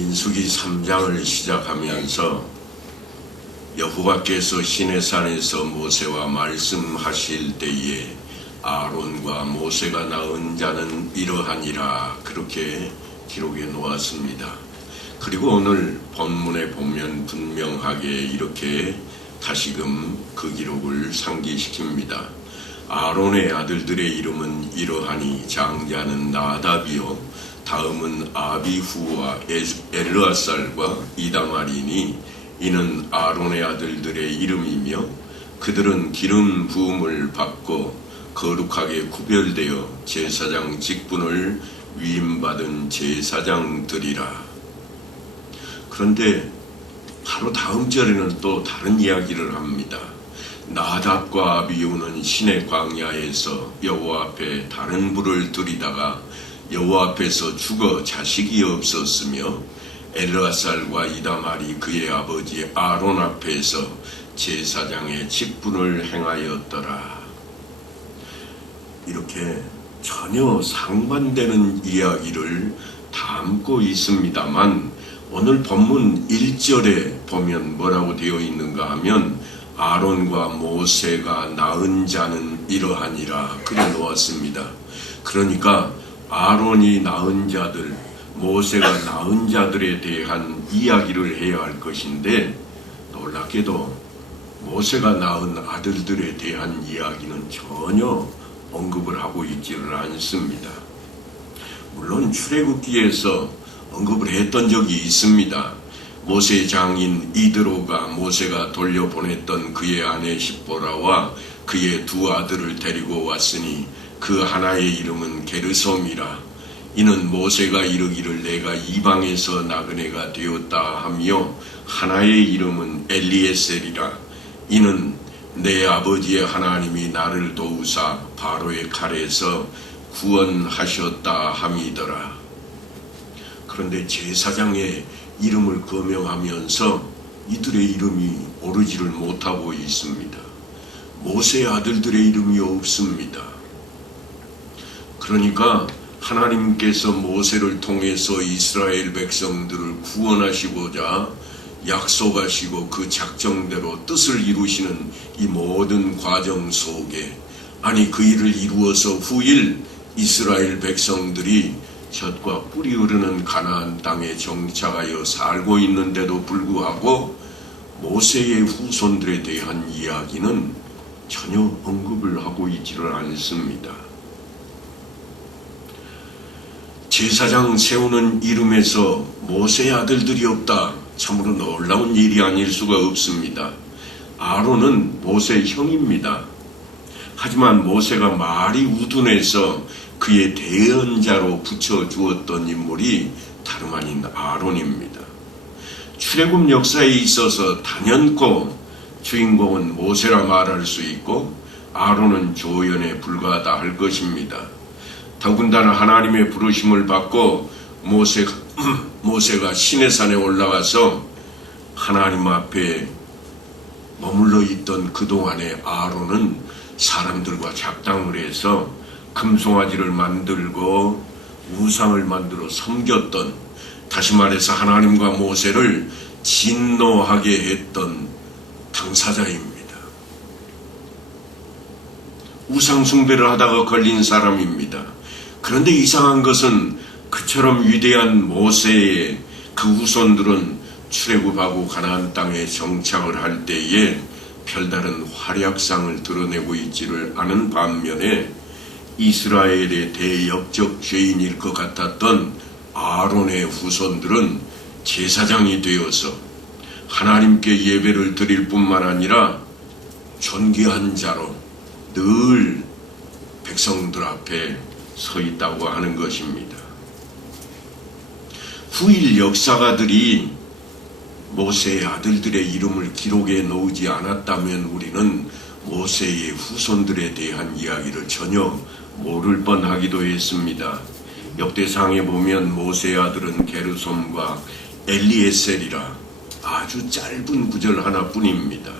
민수기 3장을 시작하면서 여호와께서 시내산에서 모세와 말씀하실 때에 아론과 모세가 낳은 자는 이러하니라 그렇게 기록해 놓았습니다. 그리고 오늘 본문에 보면 분명하게 이렇게 다시금 그 기록을 상기시킵니다. 아론의 아들들의 이름은 이러하니 장자는 나답이요 다음은 아비후와 엘르아살과 이다말이니 이는 아론의 아들들의 이름이며 그들은 기름 부음을 받고 거룩하게 구별되어 제사장 직분을 위임받은 제사장들이라. 그런데 바로 다음 절에는 또 다른 이야기를 합니다. 나답과 아비후는 시내 광야에서 여호와 앞에 다른 불을 들이다가 여호와 앞에서 죽어 자식이 없었으며 엘르아살과 이다말이 그의 아버지 아론 앞에서 제사장의 직분을 행하였더라. 이렇게 전혀 상반되는 이야기를 담고 있습니다만 오늘 본문 1절에 보면 뭐라고 되어 있는가 하면 아론과 모세가 낳은 자는 이러하니라 그래 놓았습니다. 그러니까 아론이 낳은 자들, 모세가 낳은 자들에 대한 이야기를 해야 할 것인데 놀랍게도 모세가 낳은 아들들에 대한 이야기는 전혀 언급을 하고 있지를 않습니다. 물론 출애굽기에서 언급을 했던 적이 있습니다. 모세의 장인 이드로가 모세가 돌려보냈던 그의 아내 십보라와 그의 두 아들을 데리고 왔으니 그 하나의 이름은 게르솜이라. 이는 모세가 이르기를 내가 이방에서 나그네가 되었다 하며 하나의 이름은 엘리에셀이라. 이는 내 아버지의 하나님이 나를 도우사 바로의 칼에서 구원하셨다 함이더라. 그런데 제사장의 이름을 거명하면서 이들의 이름이 오르지를 못하고 있습니다. 모세의 아들들의 이름이 없습니다. 그러니까 하나님께서 모세를 통해서 이스라엘 백성들을 구원하시고자 약속하시고 그 작정대로 뜻을 이루시는 이 모든 과정 속에 아니 그 일을 이루어서 후일 이스라엘 백성들이 젖과 꿀이 흐르는 가나안 땅에 정착하여 살고 있는데도 불구하고 모세의 후손들에 대한 이야기는 전혀 언급을 하고 있지를 않습니다. 제사장 세우는 이름에서 모세의 아들들이 없다. 참으로 놀라운 일이 아닐 수가 없습니다. 아론은 모세의 형입니다. 하지만 모세가 말이 우둔해서 그의 대언자로 붙여주었던 인물이 다름 아닌 아론입니다. 출애굽 역사에 있어서 단연코 주인공은 모세라 말할 수 있고 아론은 조연에 불과하다 할 것입니다. 더군다나 하나님의 부르심을 받고 모세가 시내산에 올라가서 하나님 앞에 머물러 있던 그동안의 아론은 사람들과 작당을 해서 금송아지를 만들고 우상을 만들어 섬겼던, 다시 말해서 하나님과 모세를 진노하게 했던 당사자입니다. 우상 숭배를 하다가 걸린 사람입니다. 그런데 이상한 것은 그처럼 위대한 모세의 그 후손들은 출애굽하고 가나안 땅에 정착을 할 때에 별다른 활약상을 드러내고 있지를 않은 반면에 이스라엘의 대역적 죄인일 것 같았던 아론의 후손들은 제사장이 되어서 하나님께 예배를 드릴 뿐만 아니라 존귀한 자로 늘 백성들 앞에 서 있다고 하는 것입니다. 후일 역사가들이 모세의 아들들의 이름을 기록해 놓지 않았다면 우리는 모세의 후손들에 대한 이야기를 전혀 모를 뻔하기도 했습니다. 역대상에 보면 모세의 아들은 게르솜과 엘리에셀이라 아주 짧은 구절 하나뿐입니다.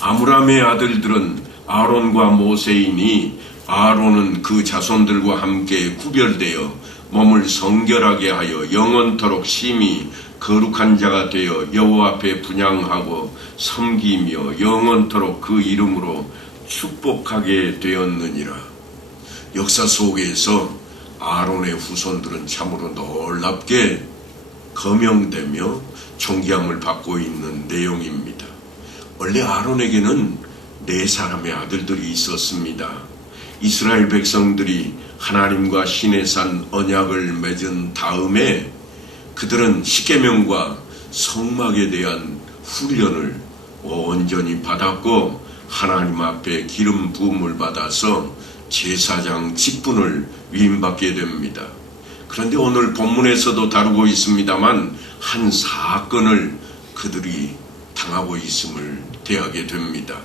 아므람의 아들들은 아론과 모세이니 아론은 그 자손들과 함께 구별되어 몸을 성결하게 하여 영원토록 심히 거룩한 자가 되어 여호와 앞에 분향하고 섬기며 영원토록 그 이름으로 축복하게 되었느니라. 역사 속에서 아론의 후손들은 참으로 놀랍게 거명되며 존귀함을 받고 있는 내용입니다. 원래 아론에게는 4사람의 아들들이 있었습니다. 이스라엘 백성들이 하나님과 시내산 언약을 맺은 다음에 그들은 십계명과 성막에 대한 훈련을 온전히 받았고 하나님 앞에 기름 부음을 받아서 제사장 직분을 위임받게 됩니다. 그런데 오늘 본문에서도 다루고 있습니다만 한 사건을 그들이 당하고 있음을 대하게 됩니다.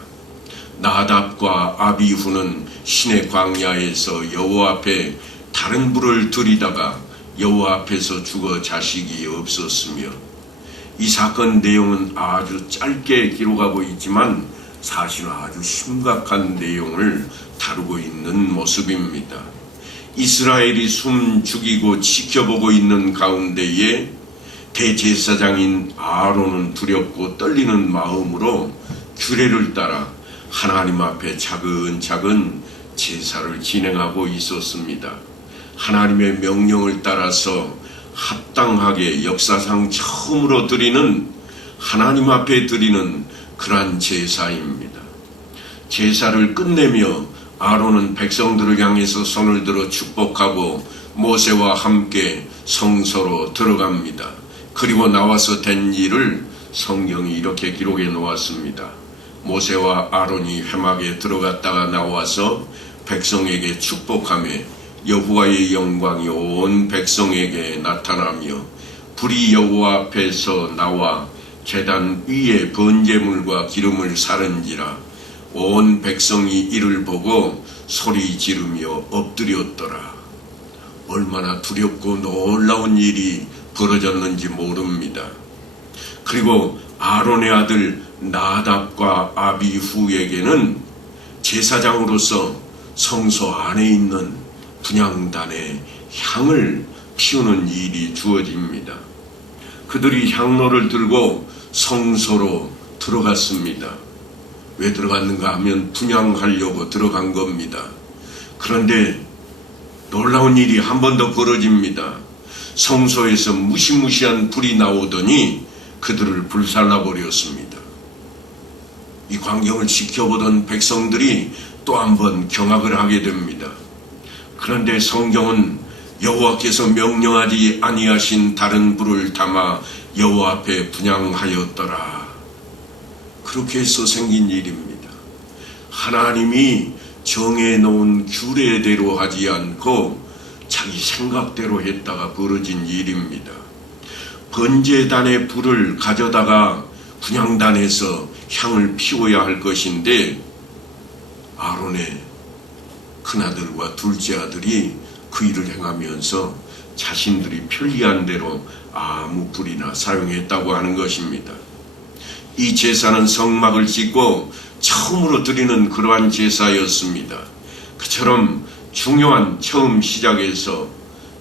나답과 아비후는 시내 광야에서 여호와 앞에 다른 불을 들이다가 여호와 앞에서 죽어 자식이 없었으며, 이 사건 내용은 아주 짧게 기록하고 있지만 사실은 아주 심각한 내용을 다루고 있는 모습입니다. 이스라엘이 숨 죽이고 지켜보고 있는 가운데에 대제사장인 아론은 두렵고 떨리는 마음으로 규례를 따라 하나님 앞에 차근차근 제사를 진행하고 있었습니다. 하나님의 명령을 따라서 합당하게 역사상 처음으로 드리는, 하나님 앞에 드리는 그러한 제사입니다. 제사를 끝내며 아론은 백성들을 향해서 손을 들어 축복하고 모세와 함께 성소로 들어갑니다. 그리고 나와서 된 일을 성경이 이렇게 기록해 놓았습니다. 모세와 아론이 회막에 들어갔다가 나와서 백성에게 축복하며 여호와의 영광이 온 백성에게 나타나며 불이 여호와 앞에서 나와 제단 위에 번제물과 기름을 사른지라 온 백성이 이를 보고 소리 지르며 엎드렸더라. 얼마나 두렵고 놀라운 일이 벌어졌는지 모릅니다. 그리고 아론의 아들 나답과 아비후에게는 제사장으로서 성소 안에 있는 분향단에 향을 피우는 일이 주어집니다. 그들이 향로를 들고 성소로 들어갔습니다. 왜 들어갔는가 하면 분향하려고 들어간 겁니다. 그런데 놀라운 일이 한 번 더 벌어집니다. 성소에서 무시무시한 불이 나오더니 그들을 불살라버렸습니다. 이 광경을 지켜보던 백성들이 또 한 번 경악을 하게 됩니다. 그런데 성경은 여호와께서 명령하지 아니하신 다른 불을 담아 여호와 앞에 분향하였더라. 그렇게 해서 생긴 일입니다. 하나님이 정해놓은 규례대로 하지 않고 자기 생각대로 했다가 벌어진 일입니다. 번제단의 불을 가져다가 분향단에서 향을 피워야 할 것인데 아론의 큰아들과 둘째 아들이 그 일을 행하면서 자신들이 편리한 대로 아무 불이나 사용했다고 하는 것입니다. 이 제사는 성막을 짓고 처음으로 드리는 그러한 제사였습니다. 그처럼 중요한 처음 시작에서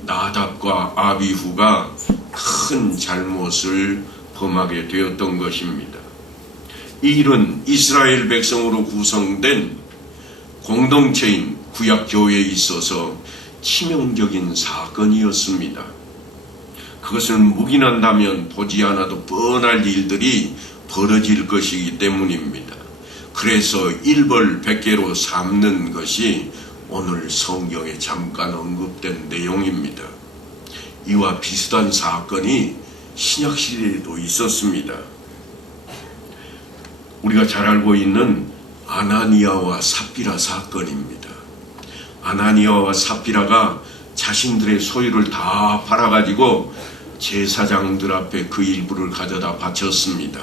나답과 아비후가 큰 잘못을 범하게 되었던 것입니다. 이 일은 이스라엘 백성으로 구성된 공동체인 구약교회에 있어서 치명적인 사건이었습니다. 그것을 묵인한다면 보지 않아도 뻔할 일들이 벌어질 것이기 때문입니다. 그래서 일벌백계로 삼는 것이 오늘 성경에 잠깐 언급된 내용입니다. 이와 비슷한 사건이 신약시대에도 있었습니다. 우리가 잘 알고 있는 아나니아와 삽비라 사건입니다. 아나니아와 삽비라가 자신들의 소유를 다 팔아가지고 제사장들 앞에 그 일부를 가져다 바쳤습니다.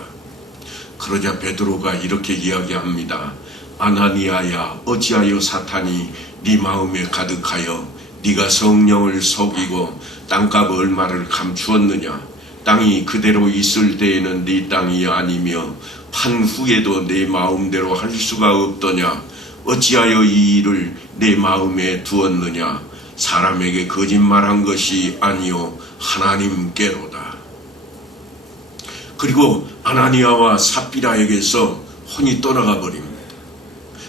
그러자 베드로가 이렇게 이야기합니다. 아나니아야, 어찌하여 사탄이 네 마음에 가득하여 네가 성령을 속이고 땅값 얼마를 감추었느냐. 땅이 그대로 있을 때에는 네 땅이 아니며 판 후에도 내 마음대로 할 수가 없더냐. 어찌하여 이 일을 내 마음에 두었느냐. 사람에게 거짓말한 것이 아니요 하나님께로다. 그리고 아나니아와 삽비라에게서 혼이 떠나가 버립니다.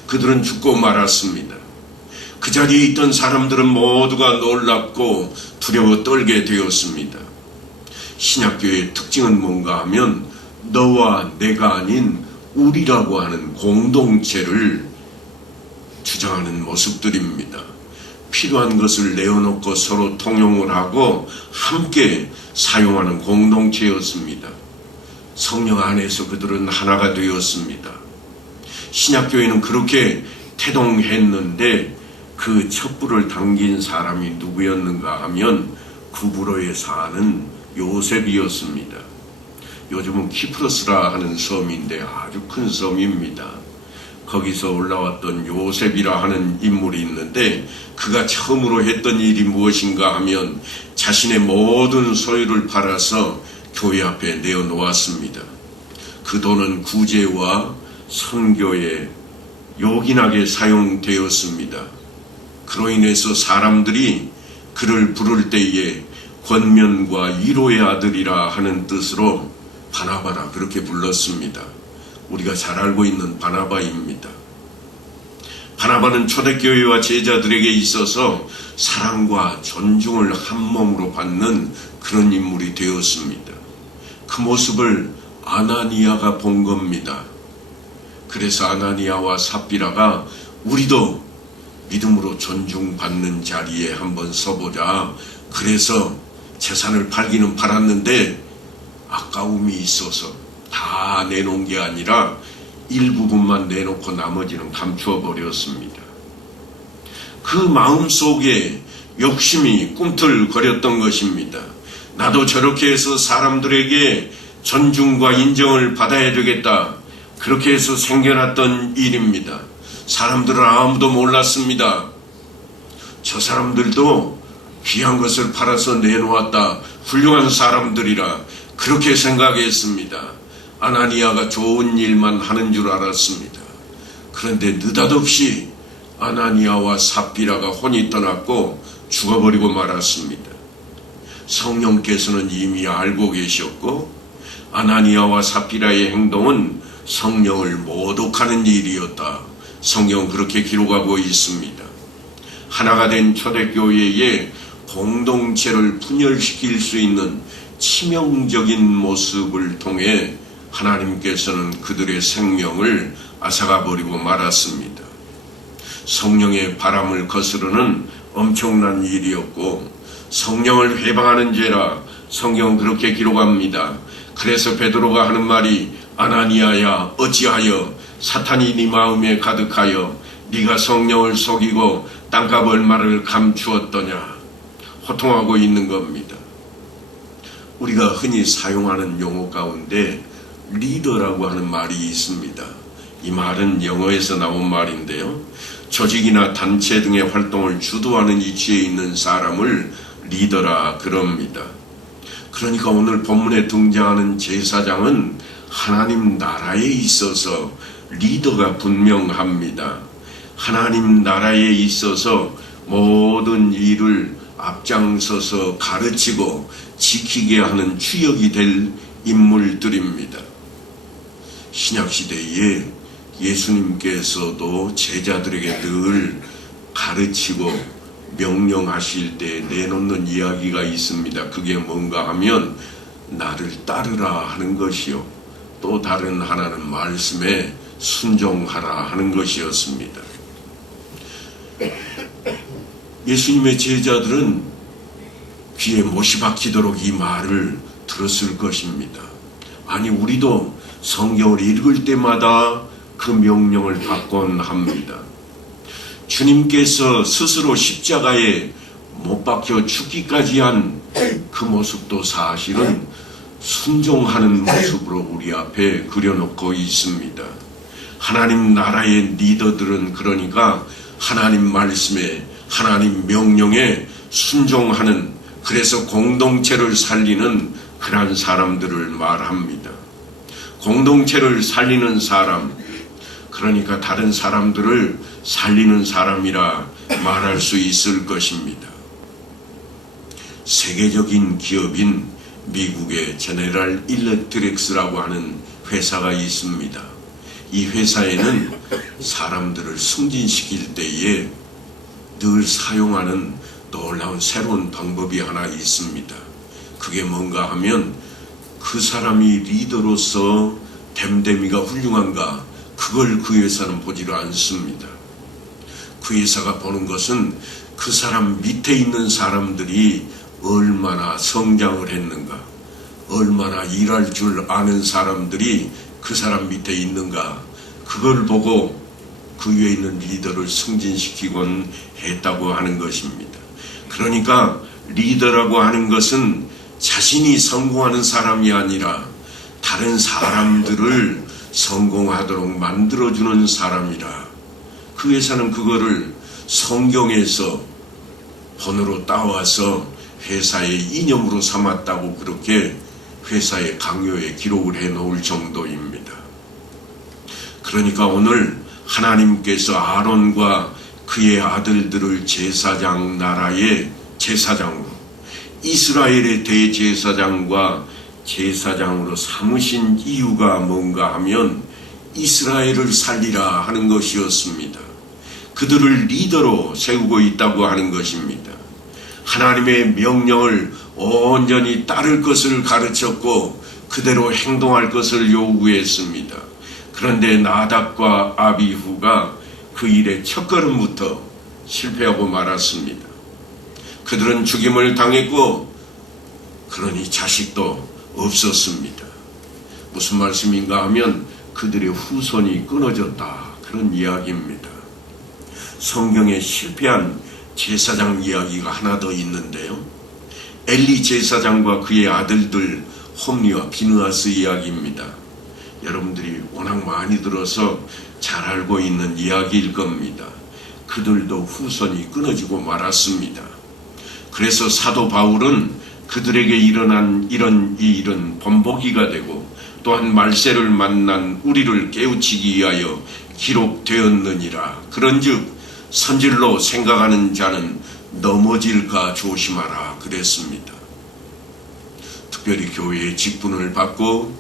그들은 죽고 말았습니다. 그 자리에 있던 사람들은 모두가 놀랍고 두려워 떨게 되었습니다. 신약교회의 특징은 뭔가 하면 너와 내가 아닌 우리라고 하는 공동체를 주장하는 모습들입니다. 필요한 것을 내어놓고 서로 통용을 하고 함께 사용하는 공동체였습니다. 성령 안에서 그들은 하나가 되었습니다. 신약교회는 그렇게 태동했는데 그 첩불을 당긴 사람이 누구였는가 하면 구브로에 사는 요셉이었습니다. 요즘은 키프로스라 하는 섬인데 아주 큰 섬입니다. 거기서 올라왔던 요셉이라 하는 인물이 있는데 그가 처음으로 했던 일이 무엇인가 하면 자신의 모든 소유를 팔아서 교회 앞에 내어놓았습니다. 그 돈은 구제와 선교에 요긴하게 사용되었습니다. 그로 인해서 사람들이 그를 부를 때에 권면과 위로의 아들이라 하는 뜻으로 바나바라 그렇게 불렀습니다. 우리가 잘 알고 있는 바나바입니다. 바나바는 초대교회와 제자들에게 있어서 사랑과 존중을 한 몸으로 받는 그런 인물이 되었습니다. 그 모습을 아나니아가 본 겁니다. 그래서 아나니아와 삽비라가 우리도 믿음으로 존중받는 자리에 한번 서보자. 그래서 재산을 팔기는 팔았는데 아까움이 있어서 다 내놓은 게 아니라 일부분만 내놓고 나머지는 감추어 버렸습니다. 그 마음속에 욕심이 꿈틀거렸던 것입니다. 나도 저렇게 해서 사람들에게 존중과 인정을 받아야 되겠다. 그렇게 해서 생겨났던 일입니다. 사람들은 아무도 몰랐습니다. 저 사람들도 귀한 것을 팔아서 내놓았다. 훌륭한 사람들이라 그렇게 생각했습니다. 아나니아가 좋은 일만 하는 줄 알았습니다. 그런데 느닷없이 아나니아와 삽비라가 혼이 떠났고 죽어버리고 말았습니다. 성령께서는 이미 알고 계셨고 아나니아와 삽비라의 행동은 성령을 모독하는 일이었다. 성경은 그렇게 기록하고 있습니다. 하나가 된 초대교회의 공동체를 분열시킬 수 있는 치명적인 모습을 통해 하나님께서는 그들의 생명을 앗아가 버리고 말았습니다. 성령의 바람을 거스르는 엄청난 일이었고 성령을 회방하는 죄라 성경은 그렇게 기록합니다. 그래서 베드로가 하는 말이 아나니아야 어찌하여 사탄이 네 마음에 가득하여 네가 성령을 속이고 땅값 얼마를 감추었더냐 호통하고 있는 겁니다. 우리가 흔히 사용하는 용어 가운데 리더라고 하는 말이 있습니다. 이 말은 영어에서 나온 말인데요. 조직이나 단체 등의 활동을 주도하는 위치에 있는 사람을 리더라 그럽니다. 그러니까 오늘 본문에 등장하는 제사장은 하나님 나라에 있어서 리더가 분명합니다. 하나님 나라에 있어서 모든 일을 앞장서서 가르치고 지키게 하는 주역이 될 인물들입니다. 신약시대에 예수님께서도 제자들에게 늘 가르치고 명령하실 때 내놓는 이야기가 있습니다. 그게 뭔가 하면 나를 따르라 하는 것이요 또 다른 하나는 말씀에 순종하라 하는 것이었습니다. 예수님의 제자들은 귀에 못이 박히도록 이 말을 들었을 것입니다. 아니 우리도 성경을 읽을 때마다 그 명령을 받곤 합니다. 주님께서 스스로 십자가에 못 박혀 죽기까지 한 그 모습도 사실은 순종하는 모습으로 우리 앞에 그려놓고 있습니다. 하나님 나라의 리더들은 그러니까 하나님 말씀에 하나님 명령에 순종하는 그래서 공동체를 살리는 그러한 사람들을 말합니다. 공동체를 살리는 사람 그러니까 다른 사람들을 살리는 사람이라 말할 수 있을 것입니다. 세계적인 기업인 미국의 제네럴 일렉트릭스라고 하는 회사가 있습니다. 이 회사에는 사람들을 승진시킬 때에 늘 사용하는 놀라운 새로운 방법이 하나 있습니다. 그게 뭔가 하면 그 사람이 리더로서 됨됨이가 훌륭한가, 그걸 그 회사는 보지를 않습니다. 그 회사가 보는 것은 그 사람 밑에 있는 사람들이 얼마나 성장을 했는가, 얼마나 일할 줄 아는 사람들이 그 사람 밑에 있는가, 그걸 보고 그 위에 있는 리더를 승진시키곤 했다고 하는 것입니다. 그러니까 리더라고 하는 것은 자신이 성공하는 사람이 아니라 다른 사람들을 성공하도록 만들어주는 사람이라. 그 회사는 그거를 성경에서 본으로 따와서 회사의 이념으로 삼았다고 그렇게 회사의 강요에 기록을 해 놓을 정도입니다. 그러니까 오늘 하나님께서 아론과 그의 아들들을 제사장 나라의 제사장으로, 이스라엘의 대제사장과 제사장으로 삼으신 이유가 뭔가 하면 이스라엘을 살리라 하는 것이었습니다. 그들을 리더로 세우고 있다고 하는 것입니다. 하나님의 명령을 온전히 따를 것을 가르쳤고 그대로 행동할 것을 요구했습니다. 그런데 나답과 아비후가 그 일의 첫걸음부터 실패하고 말았습니다. 그들은 죽임을 당했고 그러니 자식도 없었습니다. 무슨 말씀인가 하면 그들의 후손이 끊어졌다, 그런 이야기입니다. 성경에 실패한 제사장 이야기가 하나 더 있는데요, 엘리 제사장과 그의 아들들 홈리와 비느하스 이야기입니다. 여러분들이 워낙 많이 들어서 잘 알고 있는 이야기일 겁니다. 그들도 후손이 끊어지고 말았습니다. 그래서 사도 바울은 그들에게 일어난 이런 일은 본보기가 되고 또한 말세를 만난 우리를 깨우치기 위하여 기록되었느니라. 그런즉 선질로 생각하는 자는 넘어질까 조심하라 그랬습니다. 특별히 교회의 직분을 받고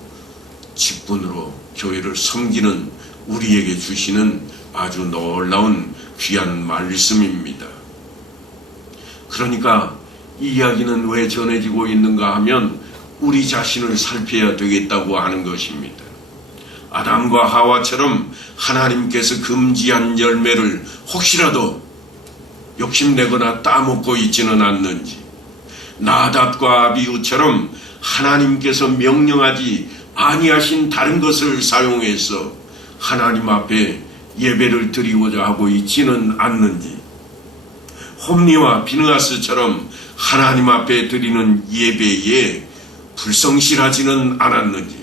직분으로 교회를 섬기는 우리에게 주시는 아주 놀라운 귀한 말씀입니다. 그러니까 이 이야기는 왜 전해지고 있는가 하면 우리 자신을 살펴야 되겠다고 하는 것입니다. 아담과 하와처럼 하나님께서 금지한 열매를 혹시라도 욕심내거나 따먹고 있지는 않는지, 나답과 아비후처럼 하나님께서 명령하지 아니하신 다른 것을 사용해서 하나님 앞에 예배를 드리고자 하고 있지는 않는지, 홈리와 비느하스처럼 하나님 앞에 드리는 예배에 불성실하지는 않았는지,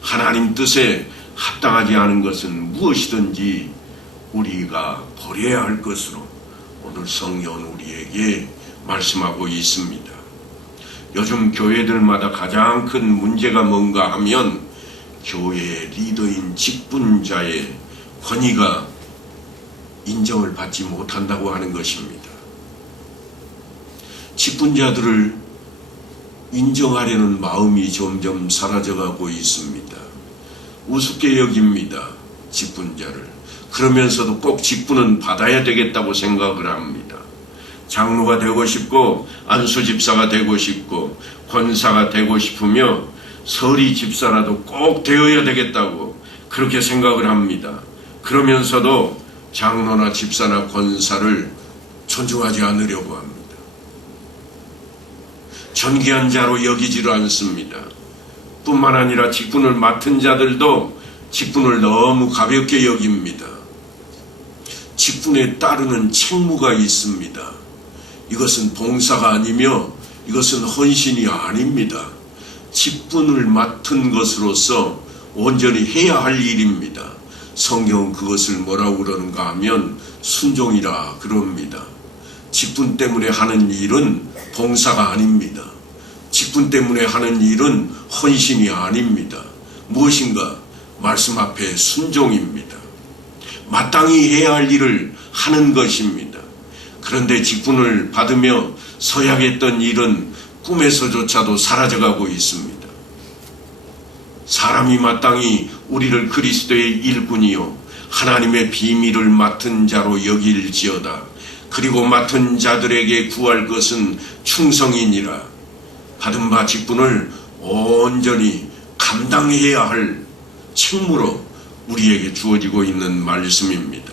하나님 뜻에 합당하지 않은 것은 무엇이든지 우리가 버려야 할 것으로 오늘 성령은 우리에게 말씀하고 있습니다. 요즘 교회들마다 가장 큰 문제가 뭔가 하면 교회의 리더인 직분자의 권위가 인정을 받지 못한다고 하는 것입니다. 직분자들을 인정하려는 마음이 점점 사라져가고 있습니다. 우습게 여깁니다, 직분자를. 그러면서도 꼭 직분은 받아야 되겠다고 생각을 합니다. 장로가 되고 싶고 안수집사가 되고 싶고 권사가 되고 싶으며 서리 집사라도 꼭 되어야 되겠다고 그렇게 생각을 합니다. 그러면서도 장로나 집사나 권사를 존중하지 않으려고 합니다. 존귀한 자로 여기지를 않습니다. 뿐만 아니라 직분을 맡은 자들도 직분을 너무 가볍게 여깁니다. 직분에 따르는 책무가 있습니다. 이것은 봉사가 아니며 이것은 헌신이 아닙니다. 직분을 맡은 것으로서 온전히 해야 할 일입니다. 성경은 그것을 뭐라고 그러는가 하면 순종이라 그럽니다. 직분 때문에 하는 일은 봉사가 아닙니다. 직분 때문에 하는 일은 헌신이 아닙니다. 무엇인가? 말씀 앞에 순종입니다. 마땅히 해야 할 일을 하는 것입니다. 그런데 직분을 받으며 서약했던 일은 꿈에서조차도 사라져가고 있습니다. 사람이 마땅히 우리를 그리스도의 일꾼이요 하나님의 비밀을 맡은 자로 여길지어다. 그리고 맡은 자들에게 구할 것은 충성이니라. 받은 바 직분을 온전히 감당해야 할 책무로 우리에게 주어지고 있는 말씀입니다.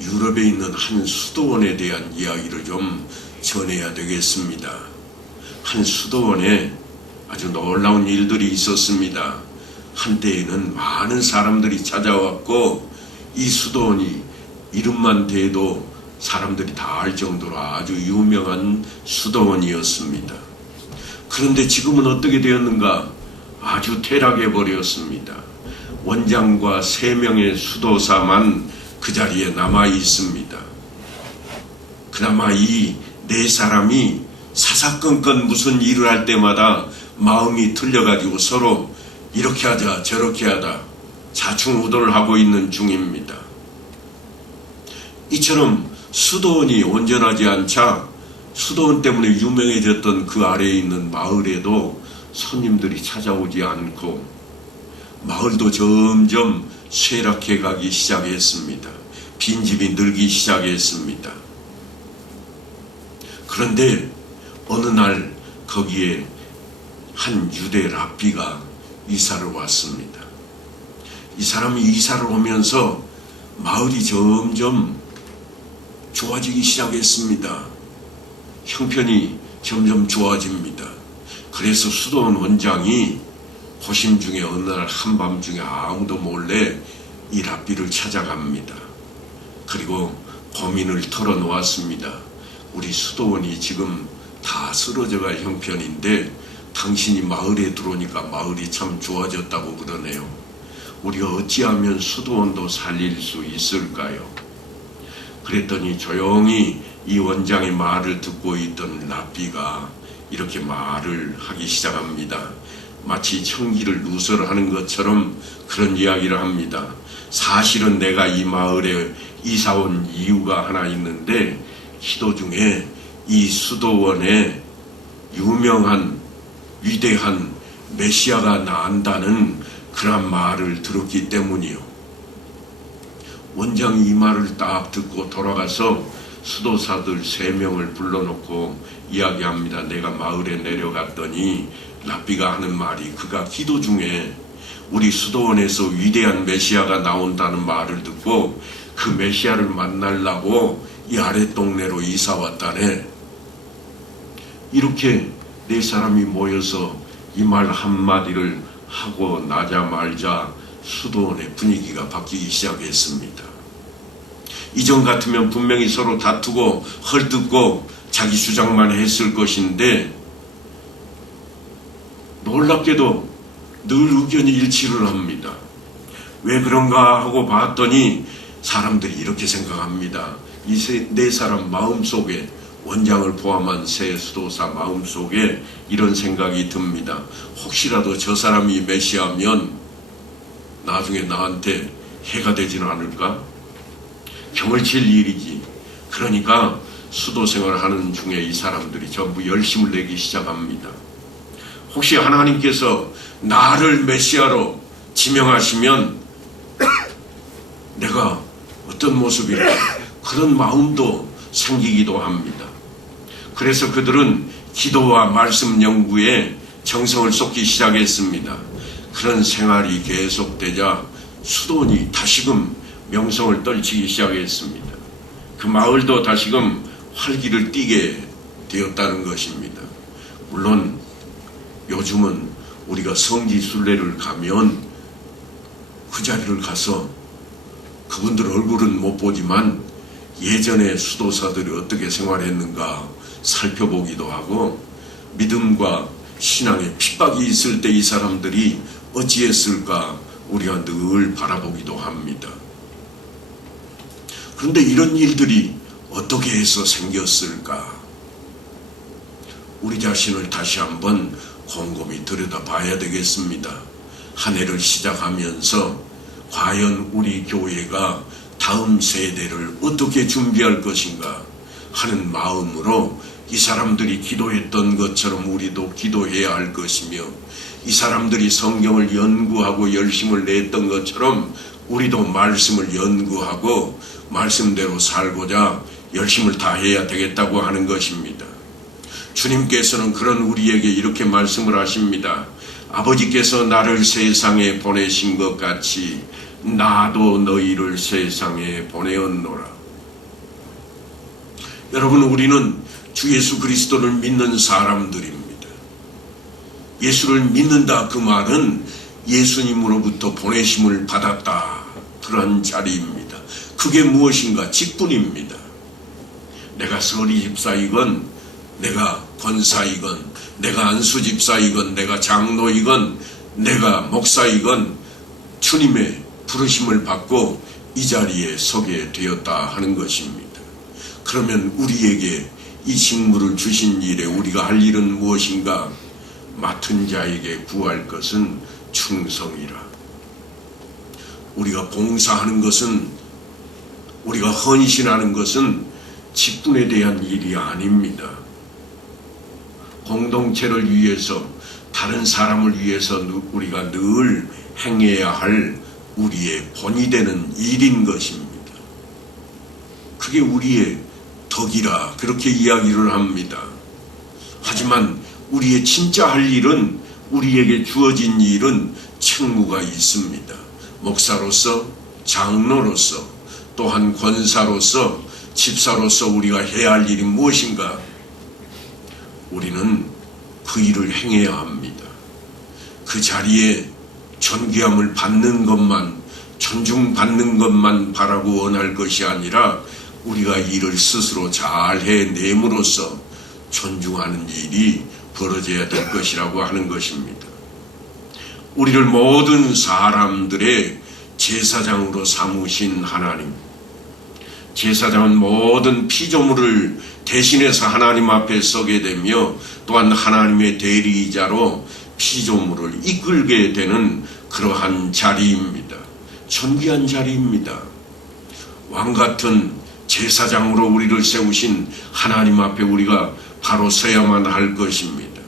유럽에 있는 한 수도원에 대한 이야기를 좀 전해야 되겠습니다. 한 수도원에 아주 놀라운 일들이 있었습니다. 한때에는 많은 사람들이 찾아왔고 이 수도원이 이름만 대도 사람들이 다 알 정도로 아주 유명한 수도원이었습니다. 그런데 지금은 어떻게 되었는가? 아주 퇴락해 버렸습니다. 원장과 3명의 수도사만 그 자리에 남아 있습니다. 그나마 이 4사람이 사사건건 무슨 일을 할 때마다 마음이 틀려가지고 서로 이렇게 하자 저렇게 하다 좌충우돌을 하고 있는 중입니다. 이처럼 수도원이 온전하지 않자 수도원 때문에 유명해졌던 그 아래에 있는 마을에도 손님들이 찾아오지 않고 마을도 점점 쇠락해 가기 시작했습니다. 빈집이 늘기 시작했습니다. 그런데 어느 날 거기에 한 유대 랍비가 이사를 왔습니다. 이 사람이 이사를 오면서 마을이 점점 좋아지기 시작했습니다. 형편이 점점 좋아집니다. 그래서 수도원 원장이 고심 중에 어느 날 한밤중에 아무도 몰래 이 랍비를 찾아갑니다. 그리고 고민을 털어놓았습니다. 우리 수도원이 지금 다 쓰러져갈 형편인데 당신이 마을에 들어오니까 마을이 참 좋아졌다고 그러네요. 우리가 어찌하면 수도원도 살릴 수 있을까요? 그랬더니 조용히 이 원장의 말을 듣고 있던 랍비가 이렇게 말을 하기 시작합니다. 마치 청기를 누설하는 것처럼 그런 이야기를 합니다. 사실은 내가 이 마을에 이사 온 이유가 하나 있는데 기도 중에 이 수도원에 유명한 위대한 메시아가 나온다는 그런 말을 들었기 때문이요. 원장이 이 말을 딱 듣고 돌아가서 수도사들 3명을 불러놓고 이야기합니다. 내가 마을에 내려갔더니 랍비가 하는 말이 그가 기도 중에 우리 수도원에서 위대한 메시아가 나온다는 말을 듣고 그 메시아를 만나려고 이 아랫동네로 이사 왔다네. 이렇게 4사람이 모여서 이 말 한마디를 하고 나자말자 수도원의 분위기가 바뀌기 시작했습니다. 이전 같으면 분명히 서로 다투고 헐뜯고 자기 주장만 했을 것인데 놀랍게도 늘 의견이 일치를 합니다. 왜 그런가 하고 봤더니 사람들이 이렇게 생각합니다. 이 4사람 마음속에 원장을 포함한 새 수도사 마음속에 이런 생각이 듭니다. 혹시라도 저 사람이 메시아면 나중에 나한테 해가 되지는 않을까? 경을 칠 일이지. 그러니까 수도 생활하는 중에 이 사람들이 전부 열심을 내기 시작합니다. 혹시 하나님께서 나를 메시아로 지명하시면 내가 어떤 모습일까? 그런 마음도 생기기도 합니다. 그래서 그들은 기도와 말씀 연구에 정성을 쏟기 시작했습니다. 그런 생활이 계속되자 수도원이 다시금 명성을 떨치기 시작했습니다. 그 마을도 다시금 활기를 띠게 되었다는 것입니다. 물론 요즘은 우리가 성지 순례를 가면 그 자리를 가서 그분들 얼굴은 못 보지만 예전에 수도사들이 어떻게 생활했는가 살펴보기도 하고 믿음과 신앙에 핍박이 있을 때 이 사람들이 어찌했을까 우리가 늘 바라보기도 합니다. 그런데 이런 일들이 어떻게 해서 생겼을까? 우리 자신을 다시 한번 곰곰이 들여다봐야 되겠습니다. 한 해를 시작하면서 과연 우리 교회가 다음 세대를 어떻게 준비할 것인가? 하는 마음으로 이 사람들이 기도했던 것처럼 우리도 기도해야 할 것이며, 이 사람들이 성경을 연구하고 열심을 냈던 것처럼 우리도 말씀을 연구하고 말씀대로 살고자 열심을 다해야 되겠다고 하는 것입니다. 주님께서는 그런 우리에게 이렇게 말씀을 하십니다. 아버지께서 나를 세상에 보내신 것 같이 나도 너희를 세상에 보내었노라. 여러분, 우리는 주 예수 그리스도를 믿는 사람들입니다. 예수를 믿는다, 그 말은 예수님으로부터 보내심을 받았다, 그런 자리입니다. 그게 무엇인가? 직분입니다. 내가 서리 집사이건, 내가 권사이건, 내가 안수 집사이건, 내가 장로이건, 내가 목사이건 주님의 부르심을 받고 이 자리에 서게 되었다 하는 것입니다. 그러면 우리에게 이 직무를 주신 일에 우리가 할 일은 무엇인가? 맡은 자에게 구할 것은 충성이라. 우리가 봉사하는 것은, 우리가 헌신하는 것은 직분에 대한 일이 아닙니다. 공동체를 위해서, 다른 사람을 위해서 우리가 늘 행해야 할 우리의 본이 되는 일인 것입니다. 그게 우리의 덕이라 그렇게 이야기를 합니다. 하지만 우리의 진짜 할 일은, 우리에게 주어진 일은 책무가 있습니다. 목사로서, 장로로서, 또한 권사로서, 집사로서 우리가 해야 할 일이 무엇인가? 우리는 그 일을 행해야 합니다. 그 자리에 존귀함을 받는 것만, 존중받는 것만 바라고 원할 것이 아니라 우리가 일을 스스로 잘 해냄으로써 존중하는 일이 벌어져야 될 것이라고 하는 것입니다. 우리를 모든 사람들의 제사장으로 삼으신 하나님, 제사장은 모든 피조물을 대신해서 하나님 앞에 서게 되며, 또한 하나님의 대리자로 피조물을 이끌게 되는 그러한 자리입니다. 존귀한 자리입니다. 왕같은 제사장으로 우리를 세우신 하나님 앞에 우리가 바로 서야만 할 것입니다.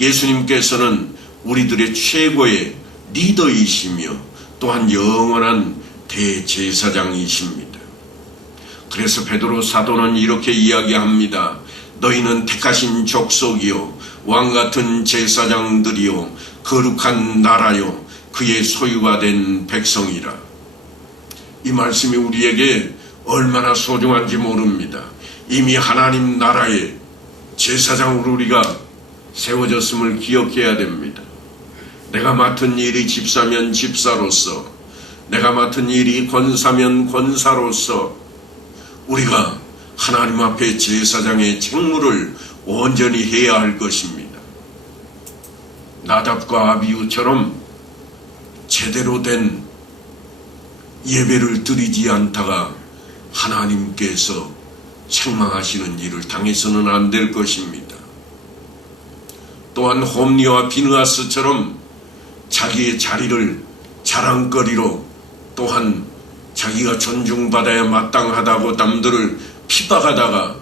예수님께서는 우리들의 최고의 리더이시며 또한 영원한 대제사장이십니다. 그래서 베드로 사도는 이렇게 이야기합니다. 너희는 택하신 족속이요, 왕같은 제사장들이요, 거룩한 나라요, 그의 소유가 된 백성이라. 이 말씀이 우리에게 얼마나 소중한지 모릅니다. 이미 하나님 나라의 제사장으로 우리가 세워졌음을 기억해야 됩니다. 내가 맡은 일이 집사면 집사로서, 내가 맡은 일이 권사면 권사로서 우리가 하나님 앞에 제사장의 책무를 온전히 해야 할 것입니다. 나답과 아비후처럼 제대로 된 예배를 드리지 않다가 하나님께서 책망하시는 일을 당해서는 안 될 것입니다. 또한 홈리와 비느하스처럼 자기의 자리를 자랑거리로, 또한 자기가 존중받아야 마땅하다고 남들을 핍박하다가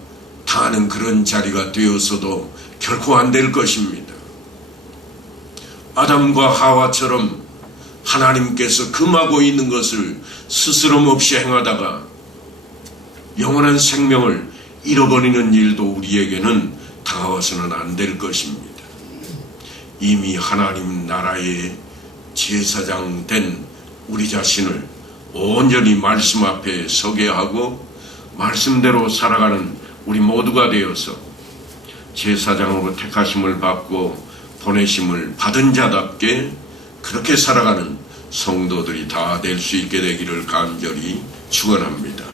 당하는 그런 자리가 되어서도 결코 안 될 것입니다. 아담과 하와처럼 하나님께서 금하고 있는 것을 스스럼 없이 행하다가 영원한 생명을 잃어버리는 일도 우리에게는 다가와서는 안 될 것입니다. 이미 하나님 나라의 제사장 된 우리 자신을 온전히 말씀 앞에 서게 하고 말씀대로 살아가는 우리 모두가 되어서 제사장으로 택하심을 받고 보내심을 받은 자답게 그렇게 살아가는 성도들이 다 될 수 있게 되기를 간절히 축원합니다.